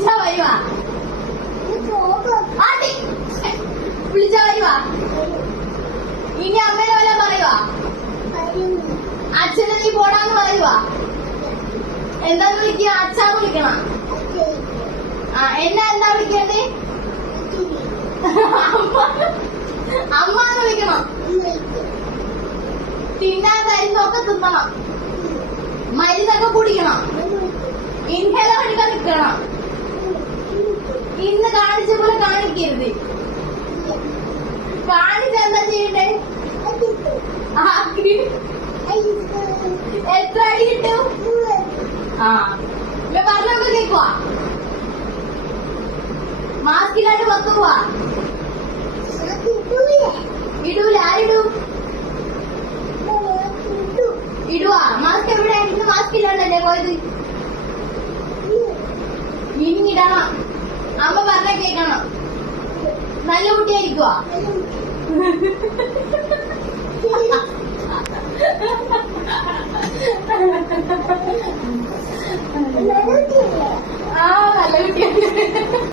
വിളിച്ചാ വരുവാ? വിളിച്ചാ വരുവാ? ഇനി അമ്മേനെ വല്ല പറയുവാ? അച്ഛനെ നീ പോടാന്ന് പറയുവാ? എന്താന്ന് വിളിക്കുക? അച്ഛാന്ന് വിളിക്കണം. എന്നെ എന്താ വിളിക്കണ്ടേ? അമ്മാന്ന് വിളിക്കണം. തിന്നാൻ മരുന്നൊക്കെ തിന്നണം. മരുന്നൊക്കെ കുടിക്കണം. ഇൻഹേലർ എടുക്കാൻ നിൽക്കണം. ഇന്ന് കാണിച്ച പോലെ കാണിക്കരുത്. കാണിച്ചെന്താ ചെയ്യണ്ടേ? എത്ര അടി കിട്ടും? പറഞ്ഞൊക്കെ കേക്കുവാ? മാസ്ക് ഇല്ലാണ്ട് പുറത്തു പോവാ? ഇടൂല. ആരിടും? ഇടുവാ? മാസ്ക് എവിടെ? ഇന്ന് മാസ്ക് ഇല്ലാണ്ടല്ലേ പോയത്? ഇനി ഇടണം. അമ്മ പറഞ്ഞ കേക്കണം. നല്ല കുട്ടിയായിരിക്കുവാ?